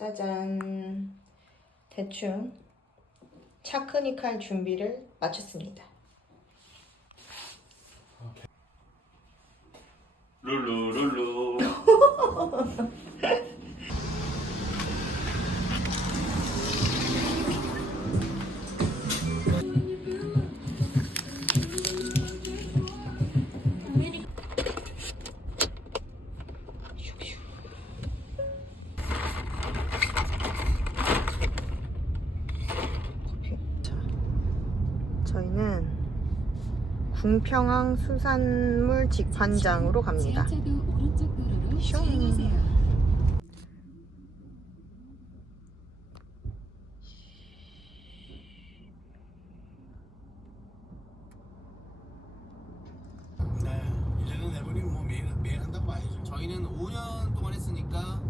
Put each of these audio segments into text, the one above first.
짜잔. 대충 차크닉할 준비를 마쳤습니다. 룰루 룰루 궁평항 수산물 직판장으로 갑니다. 슝. 네, 이제는 내버리면 뭐 매일, 매일 한다고 봐야죠. 저희는 5년 동안 했으니까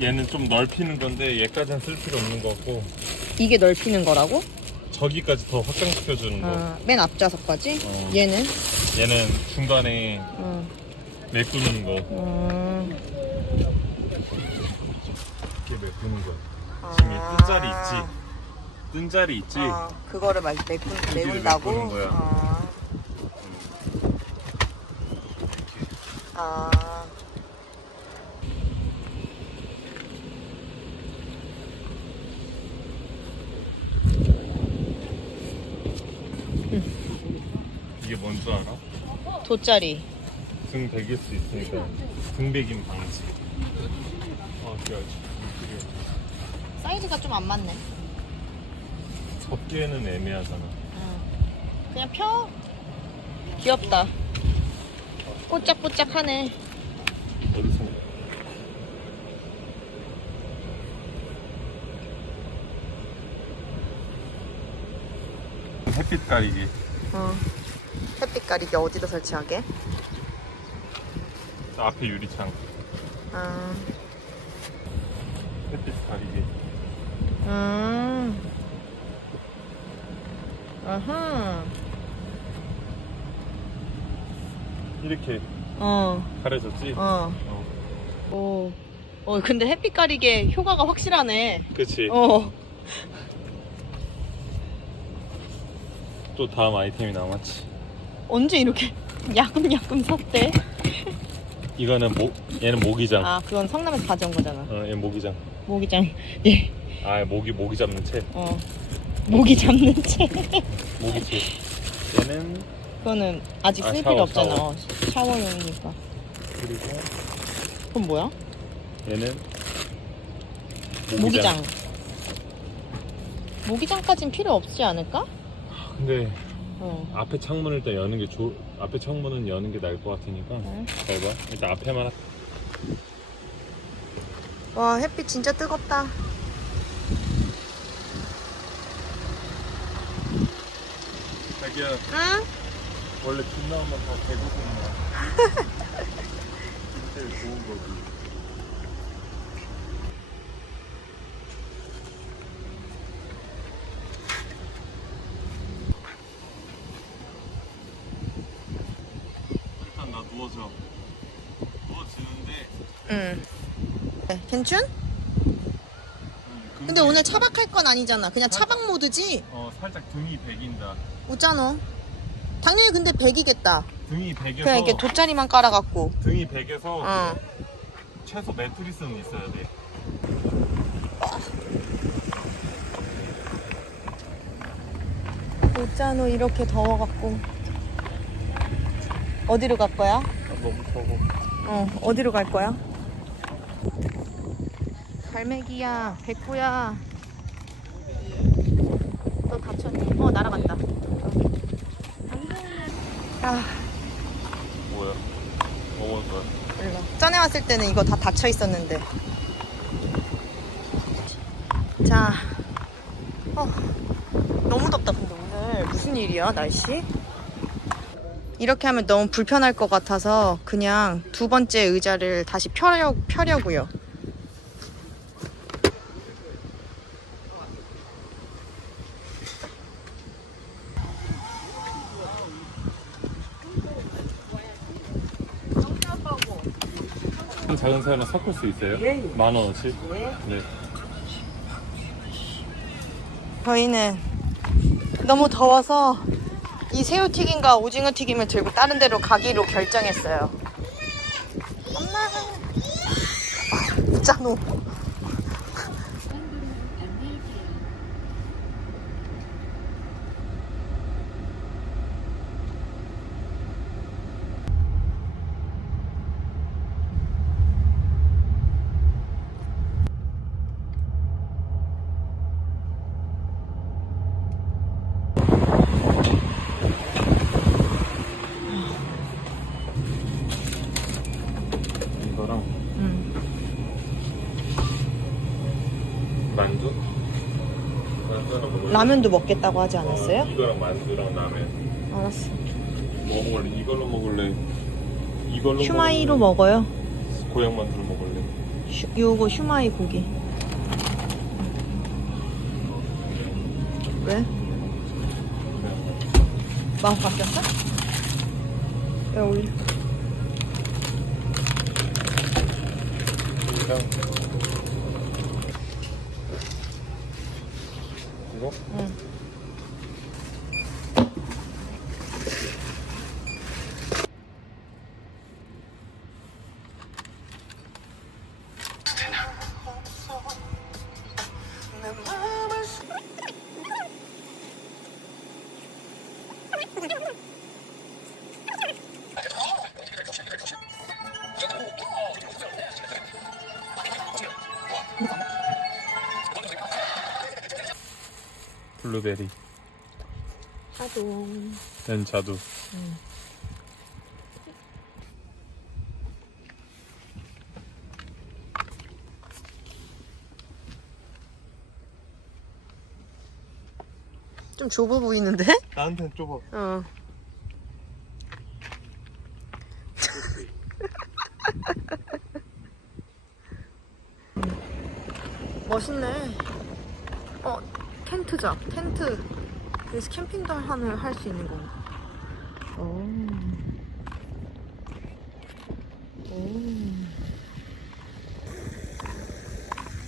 얘는 좀 넓히는 건데 얘까지는 쓸 필요 없는 거 같고 이게 넓히는 거라고? 저기까지 더 확장시켜주는 거 아, 맨 앞좌석까지? 어. 얘는? 얘는 중간에 음, 메꾸는 거 음. 이렇게 메꾸는 거 지금 이 뜬 자리 있지? 뜬 자리 있지? 아, 그거를 막 메꾼, 여기를 메운다고? 메꾸는 거야. 아. 아. 뭔줄 알아? 돗자리. 등 베길 수 있으니까 등 베김 방지 아 그래야지 사이즈가 좀 안 맞네. 접기에는 애매하잖아 그냥 펴. 귀엽다. 뽀짝뽀짝하네. 어디서 햇빛 가리기 어. 햇빛 가리기 어디다 설치하게? 앞에 유리창 아. 햇빛 가리기 음. 아하. 이렇게 어. 가려졌지? 어. 어. 오. 어, 근데 햇빛 가리기에 효과가 확실하네. 그치 어. 또 다음 아이템이 남았지 언제 이렇게 야금야금 샀대? 이거는 모, 얘는 모기장 아, 그건 성남에서 가져온 거잖아. 어, 얘 모기장 모기장. 예. 아 모기 모기 잡는 채 어. 모기 잡는 채. 모기 채 얘는 그거는 아직 아, 쓸 샤워, 필요 없잖아. 샤워. 샤워용이니까. 그리고 그건 뭐야? 얘는 모기장. 모기장까진 필요 없지 않을까? 근데 어. 앞에 창문을 일단 여는 게 좋. 앞에 창문은 여는 게 나을 것 같으니까. 응. 잘 봐. 일단 앞에만. 하- 와, 햇빛 진짜 뜨겁다. 자기야 응? 원래 비 나오면 더 배고프구나. 제일 좋은 거지. 누워져. 누워지는데. 응. 네, 괜춘? 음, 근데 오늘 차박할 건 아니잖아. 그냥 차박 모드지? 어 살짝 등이 베긴다. 웃잖아. 당연히 근데 백이겠다. 등이 베겨서. 그냥 이렇게 돗자리만 깔아갖고. 등이 베겨서 어. 최소 매트리스는 있어야 돼. 웃잖아, 이렇게 더워갖고. 어디로 갈 거야? 아, 너무 더워. 어, 어디로 갈 거야? 갈매기야, 백구야. 너 다쳤니? 어, 날아간다. 아, 뭐야? 먹은 거야? 몰라. 전에 왔을 때는 이거 다 닫혀 있었는데. 자, 어, 너무 덥다. 근데 오늘 무슨 일이야, 날씨? 이렇게 하면 너무 불편할 것 같아서 그냥 두 번째 의자를 다시 펴려, 펴려고요. 작은 사이만 섞을 수 있어요? 예, 예. 만 원어치? 예. 네. 저희는 너무 더워서 이 새우튀김과 오징어 튀김을 들고 다른 데로 가기로 결정했어요. 엄마! 아, 짠호. 이거랑 음. 만두? 만두랑 먹을래? 라면도 먹겠다고 하지 어, 않았어요? 이거랑 만두랑 라면. 알았어. 뭐 먹을래? 이걸로 먹을래? 이걸로 슈마이로 먹을래? 먹어요. 고향 만두를 먹을래? 슈, 요거 슈마이 고기. 왜? 마음 바뀌었어? 야, 올려. 그냥 이거? 응. 블루베리 하도. 렌자두 좀 좁아 보이는데? 나한테는 좁아 어. 멋있네. 어, 텐트장. 텐트. 그래서 캠핑도 하는 할수 있는 건가? 오. 오.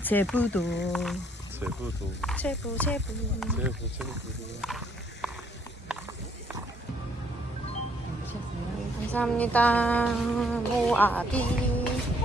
제부도. 제부도 제부, 제부. 제부 제부 감사합니다. 모아비.